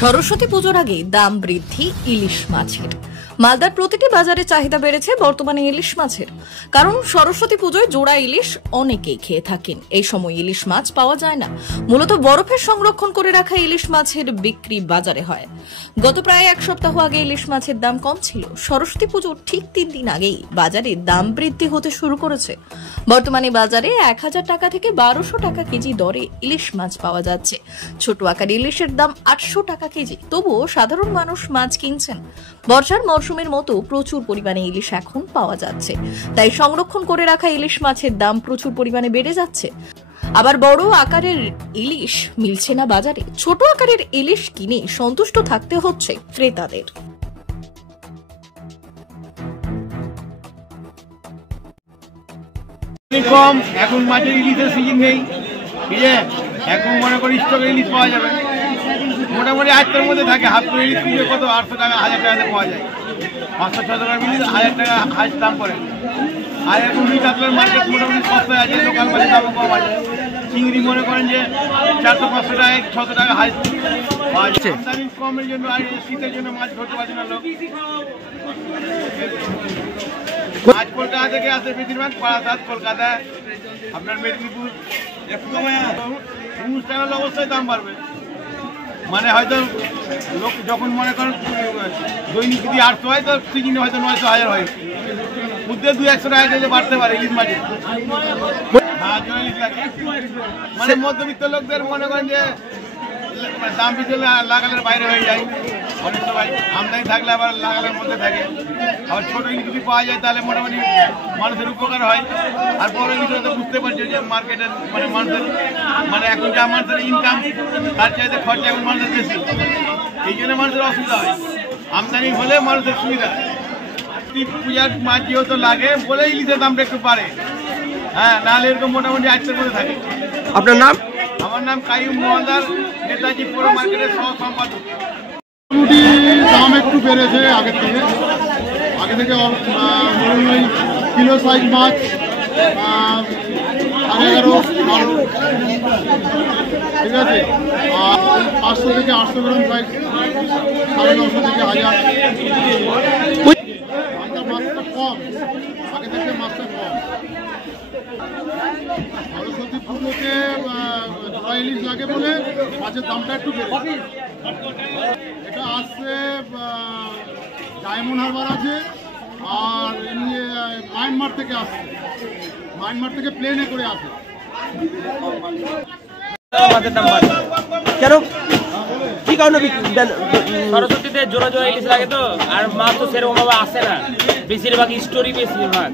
সরস্বতী পুজোর আগে দাম বৃদ্ধি ইলিশ মাছের। মালদার প্রতিটি বাজারে চাহিদা বেড়েছে বর্তমানে ইলিশ মাছের, কারণ সরস্বতী পুজোয় জোড়া ইলিশ অনেকেই খেয়ে থাকেন। এই সময় ইলিশ মাছ পাওয়া যায় না, মূলত বরফে সংরক্ষণ করে রাখা ইলিশ মাছের বিক্রি বাজারে হয়। গত প্রায় এক সপ্তাহ আগে ইলিশ মাছের দাম কম ছিল। সরস্বতী পুজোর ঠিক 3 দিন আগেই বাজারে দাম বৃদ্ধি হতে শুরু করেছে। বর্তমানে বাজারে 1000 টাকা থেকে 1200 টাকা কেজি দরে ইলিশ মাছ পাওয়া যাচ্ছে। ছোট আকার ইলিশের দাম 800 টাকা কেজি। তবুও সাধারণ মানুষ মাছ কিনছেন। বর্ষার মরশুমের মতো প্রচুর পরিমাণে ইলিশ এখন পাওয়া যাচ্ছে, তাই সংরক্ষণ করে রাখা ইলিশ মাছের দাম প্রচুর পরিমাণে বেড়ে যাচ্ছে। আবার বড় আকারের ইলিশ মিলছে না বাজারে। ছোট আকারের ইলিশ কিনে সন্তুষ্ট থাকতে হচ্ছে ক্রেতাদের। কম এখন মাছের ইলিশের সিজন নেই, ঠিক আছে। এখন মনে করি স্টকের ইলিশ পাওয়া যাবে, মোটামুটি 800-এর মধ্যে থাকে। হাফ করে ইলিশ কিনলে কত 800 টাকা 1000 টাকাতে পাওয়া যায়। 500-600 টাকা মিলিয়ে 1000 টাকা হাইস্ট দাম পড়ে। আর এখন রুই কাতলার মার্কেট মোটামুটি সস্তায় আছে, লোকাল মাছের দামও কম আছে। চিংড়ি মনে করেন যে 400-500 টাকা 600 টাকা হাইস্ট পাওয়া যাচ্ছে। আমদানি কমের জন্য আর শীতের জন্য মাছ ধরতে পারছে না লোক। আজ কলকাতা থেকে আসে বেশিরভাগ, পাড়াঘাট কলকাতা, আপনার মেদিনীপুর। অনুষ্ঠানের অবস্থায় দাম বাড়বে, মানে হয়তো লোক যখন মনে করেন দৈনিক যদি 800 হয়, তো সিজনে হয়তো 900-1000 হয়। বুদ্ধে 200-100 টাকা কেজি বাড়তে পারে ইলিশ মাছে। মানে মধ্যবিত্ত লোকদের মনে করেন যে দাম পিছিয়ে লাগালের বাইরে হয়ে যায়। অনেক সময় আমদানি থাকলে আবার লাগালের মধ্যে থাকে। আবার ছোট ইলিশ যদি পাওয়া যায় তাহলে মোটামুটি মানুষের উপকার হয়। আর বড় ইলিশটা তো বুঝতে পারছে যে মার্কেটের মানে মানুষের মানে এখন যা মানুষের ইনকাম তার চাইতে খরচা এখন মানুষের বেশি, এই জন্য মানুষের অসুবিধা হয়। আমদানি হলে মানুষের সুবিধা। পূজার মাছ যেহেতু লাগে বলে ইলিশের দামটা একটু বাড়ে, হ্যাঁ, নাহলে এরকম মোটামুটি 800-এর মধ্যে থাকে। আপনার নাম? আমার নাম কাইয়ুম মহলদার, নেতাজি পুরো মার্কেটের সহ সম্পাদক। মোটামুটি দাম একটু বেড়েছে আগে থেকে ওই কিলো সাইজ মাছ 11,500, ঠিক আছে। আর 500 থেকে 800 গ্রাম সাইজ 950 থেকে 1000। মাছটা কম, আগে থেকে মাছটা কম। সরস্বতী পুজোতে জোড়া ইলিশ লাগে বলে মাছের দামটা একটু বেড়েছে। এটা আসছে ডায়মন্ড হারবার আছে, আর এমনি মায়ানমার থেকে আসছে, মায়ানমার থেকে প্লেনে করে আসে। কেন, কি কারণে? সরস্বতীতে জোড়া জোড়া ইলিশ লাগে তো, আর মাছ তো সেরকম ভাবে আসে না, বেশিরভাগ স্টোরি বেশিরভাগ।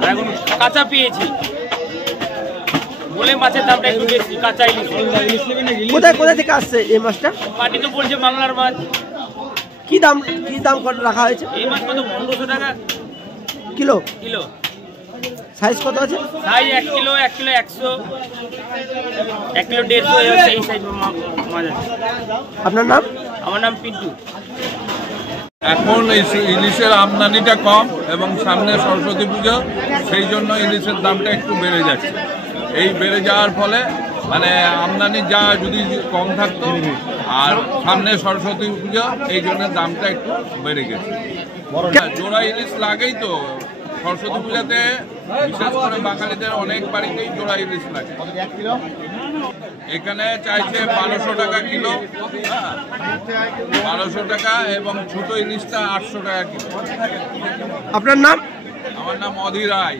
আর এখন কাঁচা পেয়েছি বলে মাছের দামটা একটু বেশি। কাঁচা ইলিশ কোথায় থেকে আসছে এই মাছটা? পার্টি তো বলছে বাংলার মাছ। কি দাম রাখা হয়েছে? এই মাছ কত 1500 টাকা কিলো। কিলো সাইজ কত আছে? সাইজ 1 কিলো 100, 1 কিলো 150 এই সাইজ মাছ আছে। আপনার নাম? আমার নাম পিন্টু। এখন ইলিশের আমদানিটা কম এবং সামনে সরস্বতী পুজো, সেই জন্য ইলিশের দামটা একটু বেড়ে যাচ্ছে। এই বেড়ে যাওয়ার ফলে মানে আমদানি যা যদি কম থাকতো, আর সামনে সরস্বতী পুজো, এই জন্য দামটা একটু বেড়ে গেছে। জোড়া ইলিশ লাগেই তো সরস্বতী পূজাতে, বিশেষ করে বাঙালিদের অনেক বাড়িতেই জোড়া ইলিশ লাগে। এখানে চাইছে 1200 টাকা কিলো, 1200 টাকা, এবং ছোট ইলিশটা 800 টাকা কিলো। আপনার নাম? আমার নাম অধীর রায়।